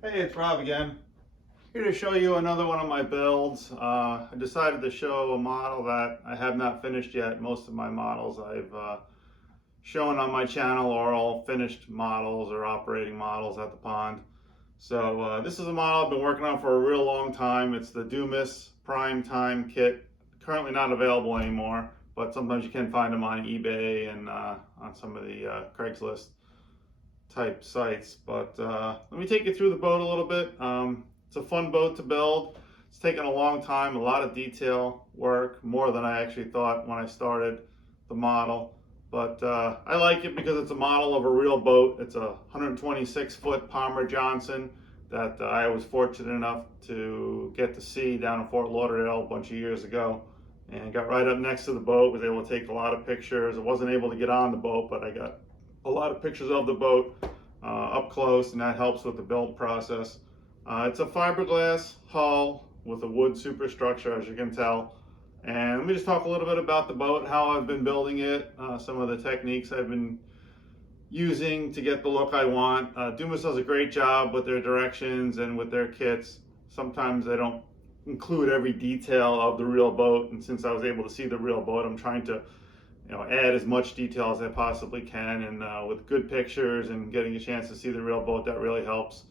Hey, it's Rob again. Here to show you another one of my builds. I decided to show a model that I have not finished yet. Most of my models I've shown on my channel are all finished models or operating models at the pond. So this is a model I've been working on for a real long time. It's the Dumas Prime Time Kit. Currently not available anymore, but sometimes you can find them on eBay and on some of the Craigslist type sites. But let me take you through the boat a little bit. It's a fun boat to build. It's taken a long time, a lot of detail work, more than I actually thought when I started the model. But I like it because it's a model of a real boat. It's a 126-foot Palmer Johnson that I was fortunate enough to get to see down in Fort Lauderdale a bunch of years ago, and got right up next to the boat. Was able to take a lot of pictures. I wasn't able to get on the boat, but I got a lot of pictures of the boat up close, and that helps with the build process. It's a fiberglass hull with a wood superstructure, as you can tell. And let me just talk a little bit about the boat, how I've been building it, some of the techniques I've been using to get the look I want. Dumas does a great job with their directions and with their kits. Sometimes they don't include every detail of the real boat, and since I was able to see the real boat, I'm trying to add as much detail as I possibly can, and with good pictures and getting a chance to see the real boat, that really helps.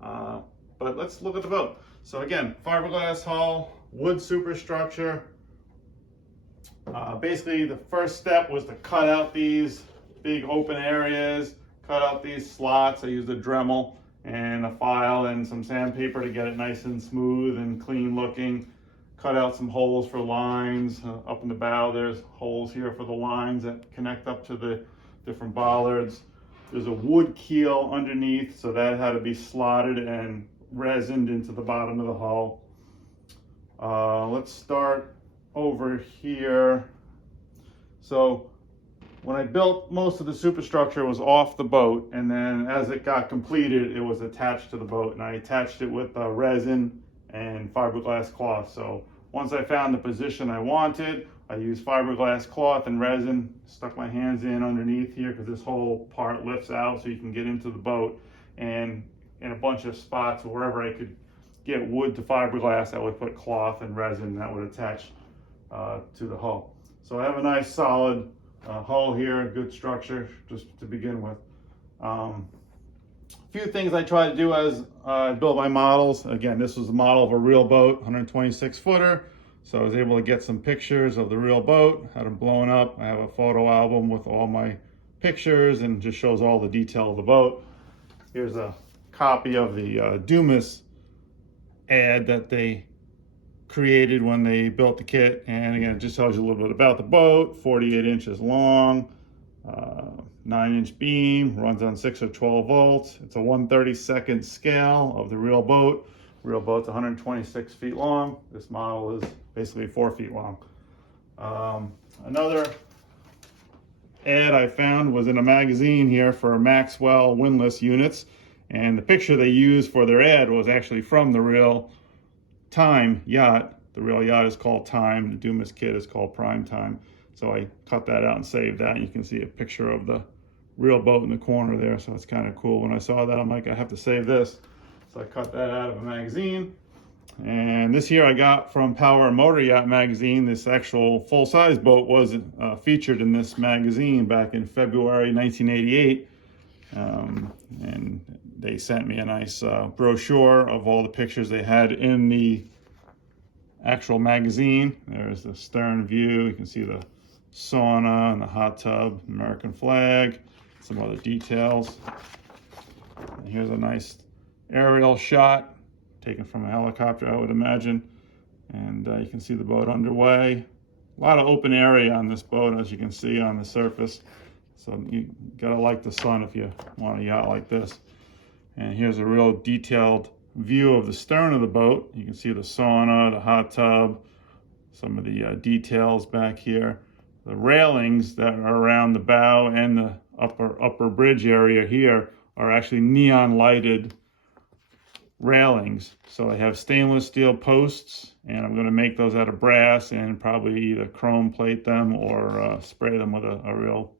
But let's look at the boat. So again, fiberglass hull, wood superstructure. Basically, the first step was to cut out these big open areas, cut out these slots. I used a Dremel and a file and some sandpaper to get it nice and smooth and clean looking. Cut out some holes for lines. Up in the bow, there's holes here for the lines that connect up to the different bollards. There's a wood keel underneath, so that had to be slotted and resined into the bottom of the hull. Let's start over here. So when I built, most of the superstructure was off the boat, and then as it got completed, it was attached to the boat, and I attached it with resin and fiberglass cloth. So once I found the position I wanted, I used fiberglass cloth and resin, stuck my hands in underneath here because this whole part lifts out so you can get into the boat, and in a bunch of spots wherever I could get wood to fiberglass, I would put cloth and resin that would attach to the hull. So I have a nice solid hull here, good structure just to begin with. A few things I try to do as I build my models. Again, this was a model of a real boat, 126 footer. So I was able to get some pictures of the real boat, had them blown up. I have a photo album with all my pictures and just shows all the detail of the boat. Here's a copy of the Dumas ad that they created when they built the kit, and again, it just tells you a little bit about the boat. 48 inches long, 9-inch beam, runs on 6 or 12 volts. It's a 1/32 scale of the real boat. Real boat's 126 feet long. This model is basically 4 feet long. Another ad I found was in a magazine here for Maxwell windlass units, and the picture they used for their ad was actually from the real Time Yacht. The real yacht is called Time. The Dumas kit is called Prime Time. So I cut that out and saved that. And you can see a picture of the real boat in the corner there. So it's kind of cool. When I saw that, I'm like, I have to save this. So I cut that out of a magazine. And this here I got from Power and Motor Yacht magazine. This actual full-size boat was featured in this magazine back in February 1988. And they sent me a nice brochure of all the pictures they had in the actual magazine. There's the stern view. You can see the sauna and the hot tub, American flag, some other details. And here's a nice aerial shot taken from a helicopter, I would imagine. And you can see the boat underway. A lot of open area on this boat, as you can see on the surface. So you gotta like the sun if you want a yacht like this. And here's a real detailed view of the stern of the boat. You can see the sauna, the hot tub, some of the details back here. The railings that are around the bow and the upper bridge area here are actually neon lighted railings. So I have stainless steel posts, and I'm going to make those out of brass and probably either chrome plate them or spray them with a real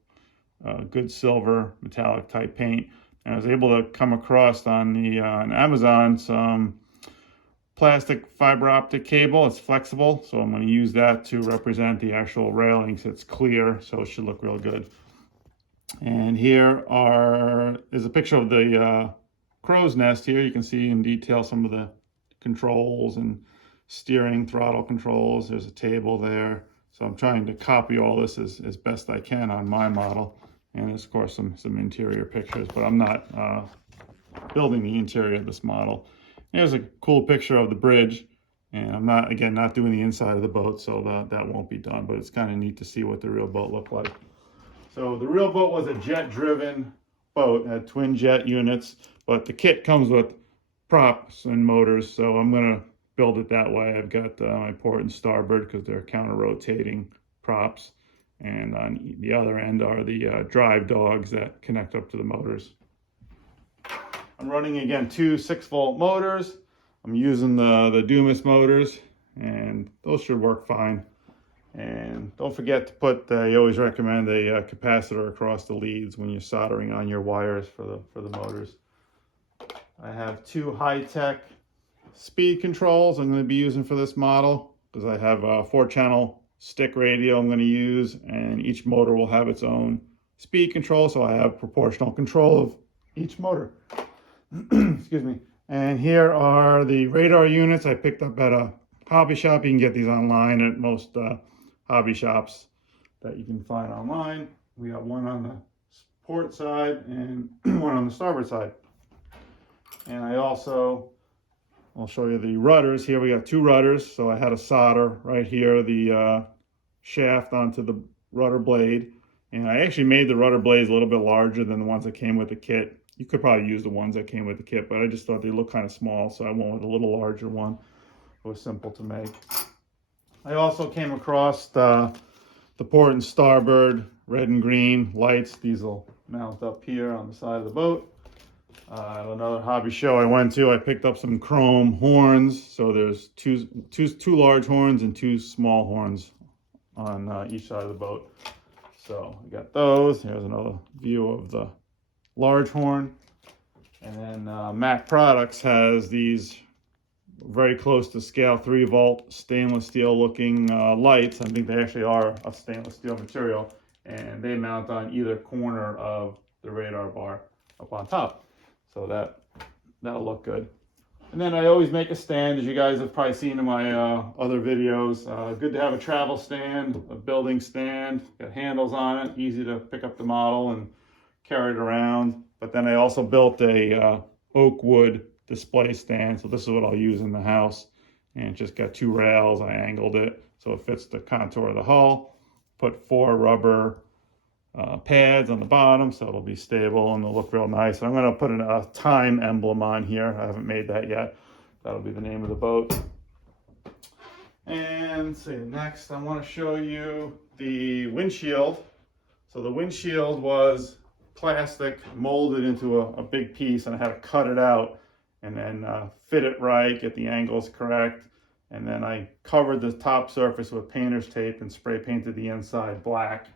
good silver metallic type paint. And I was able to come across on Amazon some plastic fiber optic cable. It's flexible, so I'm going to use that to represent the actual railings. It's clear, so it should look real good. And here is a picture of the crow's nest here. You can see in detail some of the controls and steering throttle controls. There's a table there. So I'm trying to copy all this as best I can on my model. And there's, of course, some interior pictures, but I'm not building the interior of this model. Here's a cool picture of the bridge. And I'm not doing the inside of the boat, so that won't be done. But it's kind of neat to see what the real boat looked like. So the real boat was a jet-driven boat, had twin jet units, but the kit comes with props and motors, so I'm going to build it that way. I've got my port and starboard because they're counter-rotating props, and on the other end are the drive dogs that connect up to the motors. I'm running, again, two 6-volt motors. I'm using the Dumas motors, and those should work fine. And don't forget to put, you always recommend a capacitor across the leads when you're soldering on your wires for the motors. I have two high-tech speed controls I'm going to be using for this model because I have a 4-channel stick radio I'm going to use, and each motor will have its own speed control, so I have proportional control of each motor. Excuse me. And here are the radar units I picked up at a hobby shop. You can get these online at most hobby shops that you can find online. We got one on the port side and one on the starboard side. And I'll show you the rudders. Here we got 2 rudders. So I had to solder right here the shaft onto the rudder blade. And I actually made the rudder blades a little bit larger than the ones that came with the kit. You could probably use the ones that came with the kit, but I just thought they looked kind of small, so I went with a little larger one. It was simple to make. I also came across the port and starboard red and green lights. These will mount up here on the side of the boat. Another hobby show I went to, I picked up some chrome horns. So there's two large horns and 2 small horns on each side of the boat. So I got those. Here's another view of the large horn. And then Mac Products has these very close to scale 3-volt stainless steel looking lights. I think they actually are a stainless steel material, and they mount on either corner of the radar bar up on top. So that'll look good. And then I always make a stand, as you guys have probably seen in my other videos. Good to have a travel stand, a building stand, got handles on it, easy to pick up the model and carry it around. But then I also built a oak wood display stand, so this is what I'll use in the house. And it's just got 2 rails. I angled it so it fits the contour of the hull. Put 4 rubber pads on the bottom so it'll be stable and it'll look real nice. I'm going to put a time emblem on here. I haven't made that yet. That'll be the name of the boat. And let's see, next I want to show you the windshield. So the windshield was plastic molded into a big piece, and I had to cut it out and then fit it right, get the angles correct, and then I covered the top surface with painter's tape and spray painted the inside black.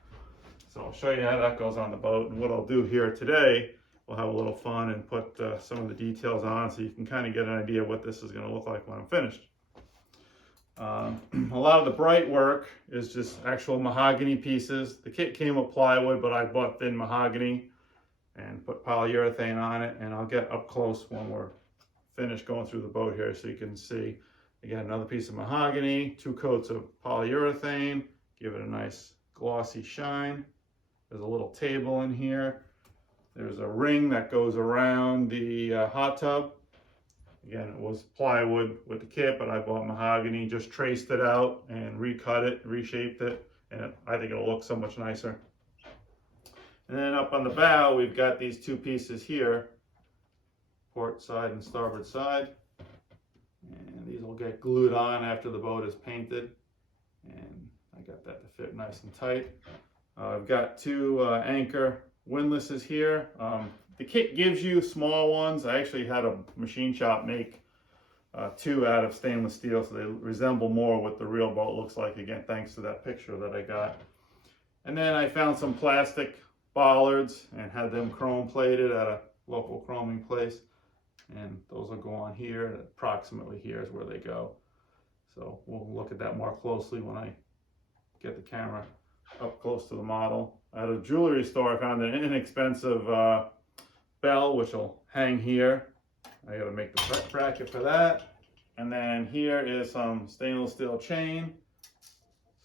So I'll show you how that goes on the boat, and what I'll do here today, we'll have a little fun and put some of the details on so you can kind of get an idea of what this is going to look like when I'm finished. A lot of the bright work is just actual mahogany pieces. The kit came with plywood, but I bought thin mahogany and put polyurethane on it, and I'll get up close when we're finished going through the boat here so you can see. Again, another piece of mahogany, 2 coats of polyurethane, give it a nice glossy shine. There's a little table in here. There's a ring that goes around the hot tub. Again, it was plywood with the kit, but I bought mahogany, just traced it out and recut it, reshaped it, and I think it'll look so much nicer. And then up on the bow, we've got these 2 pieces here, port side and starboard side. And these will get glued on after the boat is painted. And I got that to fit nice and tight. I've got 2 anchor windlasses here. The kit gives you small ones. I actually had a machine shop make 2 out of stainless steel, so they resemble more what the real boat looks like, again, thanks to that picture that I got. And then I found some plastic bollards and had them chrome plated at a local chroming place. And those will go on here, and approximately here is where they go. So we'll look at that more closely when I get the camera up close to the model. At a jewelry store, I found an inexpensive bell, which will hang here. I gotta make the bracket for that. And then here is some stainless steel chain.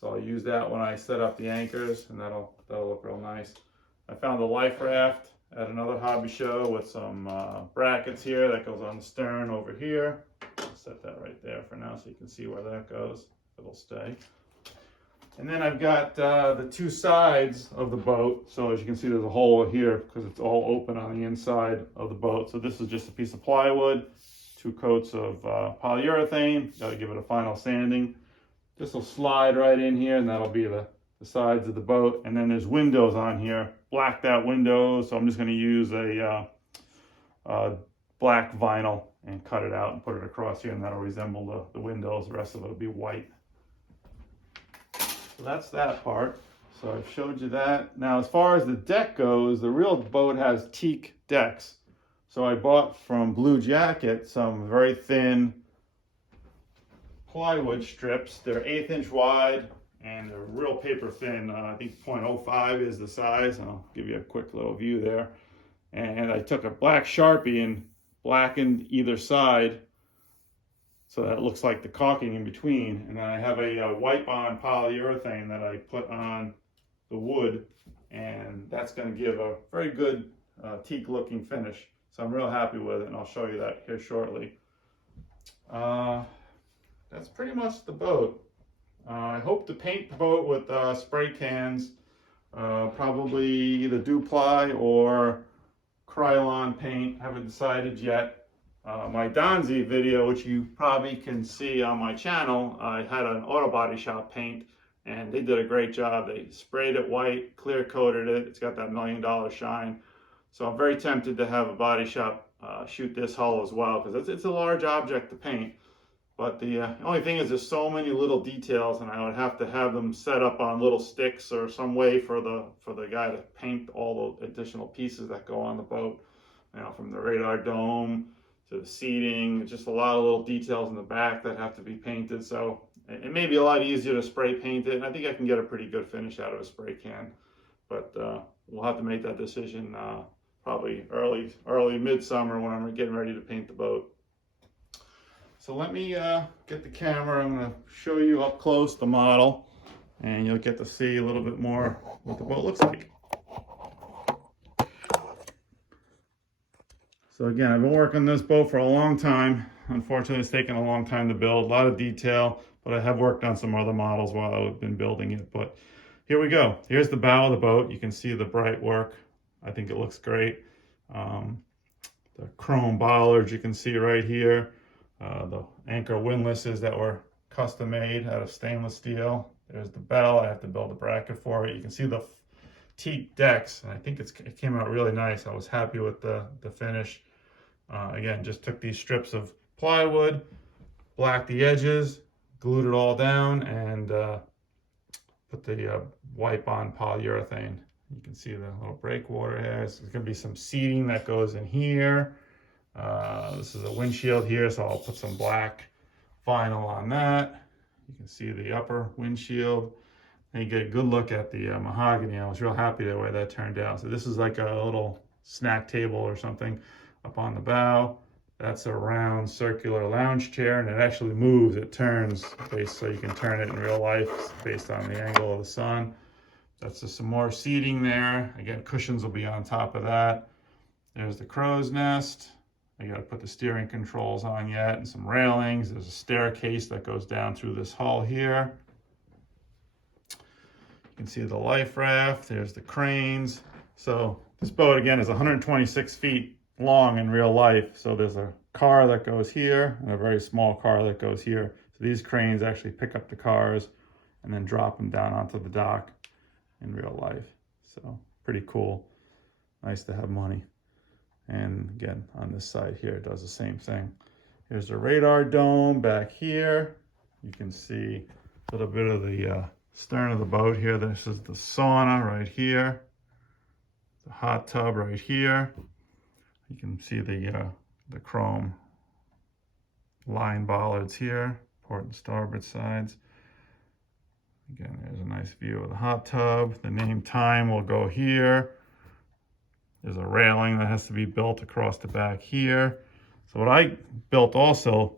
So I'll use that when I set up the anchors, and that'll look real nice. I found a life raft at another hobby show with some brackets here that goes on the stern over here. I'll set that right there for now so you can see where that goes. It'll stay. And then I've got the two sides of the boat. So as you can see, there's a hole here because it's all open on the inside of the boat. So this is just a piece of plywood, 2 coats of polyurethane. Got to give it a final sanding. This will slide right in here, and that'll be the sides of the boat. And then there's windows on here, blacked out windows. So I'm just going to use a black vinyl and cut it out and put it across here, and that'll resemble the windows. The rest of it will be white. So that's that part. So I've showed you that. Now, as far as the deck goes, the real boat has teak decks. So I bought from Blue Jacket some very thin plywood strips. They're 1/8 inch wide and they're real paper thin. I think 0.05 is the size. I'll give you a quick little view there. And I took a black Sharpie and blackened either side so that it looks like the caulking in between. And then I have a wipe-on polyurethane that I put on the wood, and that's going to give a very good teak looking finish. So I'm real happy with it, and I'll show you that here shortly. That's pretty much the boat. I hope to paint the boat with spray cans, probably either Duply or Krylon paint. Haven't decided yet. My Donzi video, which you probably can see on my channel, I had an auto body shop paint, and they did a great job. They sprayed it white, clear coated it. It's got that $1 million shine. So I'm very tempted to have a body shop shoot this hull as well, because it's a large object to paint. But the only thing is there's so many little details, and I would have to have them set up on little sticks or some way for the guy to paint all the additional pieces that go on the boat. You know, from the radar dome to the seating, just a lot of little details in the back that have to be painted. So it may be a lot easier to spray paint it, and I think I can get a pretty good finish out of a spray can. But we'll have to make that decision probably early midsummer when I'm getting ready to paint the boat. So let me get the camera. I'm going to show you up close the model, and you'll get to see a little bit more what the boat looks like. So again, I've been working on this boat for a long time. Unfortunately, it's taken a long time to build, a lot of detail, but I have worked on some other models while I've been building it. But here we go. Here's the bow of the boat. You can see the bright work. I think it looks great. The chrome bollards you can see right here. The anchor windlasses that were custom made out of stainless steel. There's the bell. I have to build a bracket for it. You can see the teak decks, and I think it came out really nice. I was happy with the finish. Again, just took these strips of plywood, blacked the edges, glued it all down, and put the wipe-on polyurethane. You can see the little breakwater here. There's going to be some seating that goes in here. This is a windshield here, so I'll put some black vinyl on that. You can see the upper windshield. And you get a good look at the mahogany. I was real happy the way that turned out. So this is like a little snack table or something up on the bow. That's a round circular lounge chair, and it actually moves. It turns, so you can turn it in real life based on the angle of the sun. That's just some more seating there. Again, cushions will be on top of that. There's the crow's nest. I got to put the steering controls on yet, and some railings. There's a staircase that goes down through this hull here. You can see the life raft. There's the cranes. So this boat, again, is 126 feet long in real life. So there's a car that goes here and a very small car that goes here. So these cranes actually pick up the cars and then drop them down onto the dock in real life. So pretty cool. Nice to have money. And again, on this side here, it does the same thing. Here's the radar dome back here. You can see a little bit of the stern of the boat here. This is the sauna right here. The hot tub right here. You can see the chrome line bollards here, port and starboard sides. Again, there's a nice view of the hot tub. The name time will go here. There's a railing that has to be built across the back here. So what I built also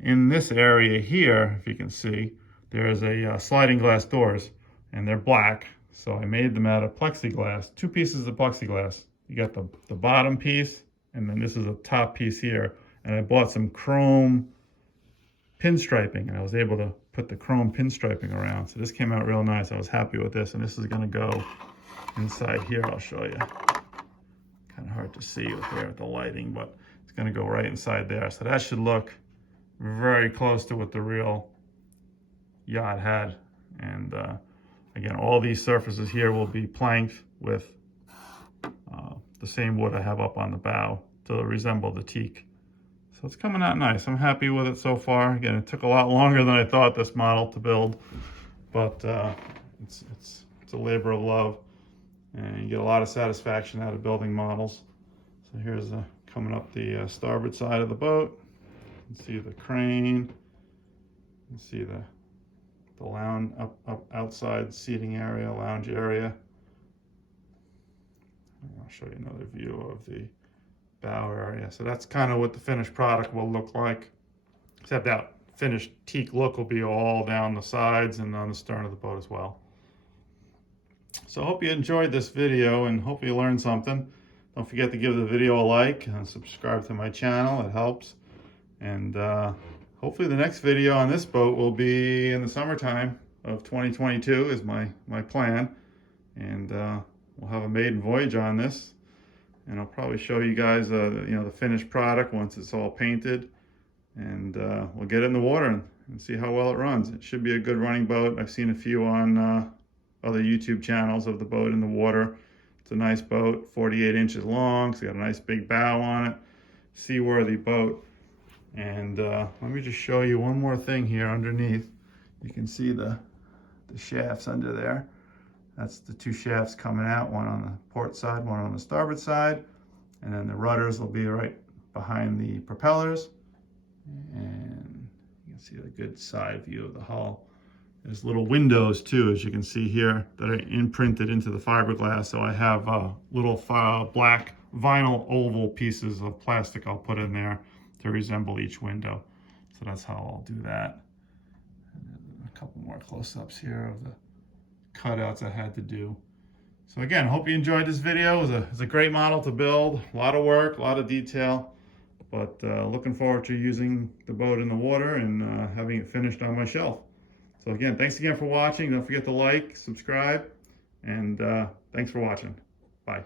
in this area here, if you can see, there's a sliding glass doors, and they're black. So I made them out of plexiglass, 2 pieces of plexiglass. You got the bottom piece, and then this is a top piece here. And I bought some chrome pinstriping, and I was able to put the chrome pinstriping around. So this came out real nice. I was happy with this, and this is gonna go inside here. I'll show you. Kind of hard to see with the lighting, but it's gonna go right inside there. So that should look very close to what the real yacht had. And again, all these surfaces here will be planked with the same wood I have up on the bow to resemble the teak. So it's coming out nice. I'm happy with it so far. Again, it took a lot longer than I thought, this model to build, but it's a labor of love, and you get a lot of satisfaction out of building models. So here's coming up the starboard side of the boat. You can see the crane. You can see the lounge up outside seating area, lounge area. And I'll show you another view of the bow area. So that's kind of what the finished product will look like, except that finished teak look will be all down the sides and on the stern of the boat as well. So I hope you enjoyed this video and hope you learned something. Don't forget to give the video a like and subscribe to my channel. It helps. And hopefully the next video on this boat will be in the summertime of 2022 is my plan. And we'll have a maiden voyage on this. And I'll probably show you guys, the finished product once it's all painted. And we'll get it in the water and see how well it runs. It should be a good running boat. I've seen a few on other YouTube channels of the boat in the water. It's a nice boat, 48 inches long. It's got a nice big bow on it. Seaworthy boat. And let me just show you one more thing here underneath. You can see the shafts under there. That's the 2 shafts coming out, one on the port side, one on the starboard side. And then the rudders will be right behind the propellers. And you can see a good side view of the hull. There's little windows too, as you can see here, that are imprinted into the fiberglass. So I have little black vinyl oval pieces of plastic I'll put in there to resemble each window. So that's how I'll do that. And a couple more close-ups here of the cutouts I had to do. So again, hope you enjoyed this video. It's a great model to build. A lot of work, a lot of detail, but looking forward to using the boat in the water and having it finished on my shelf. So again, thanks again for watching. Don't forget to like, subscribe, and thanks for watching. Bye.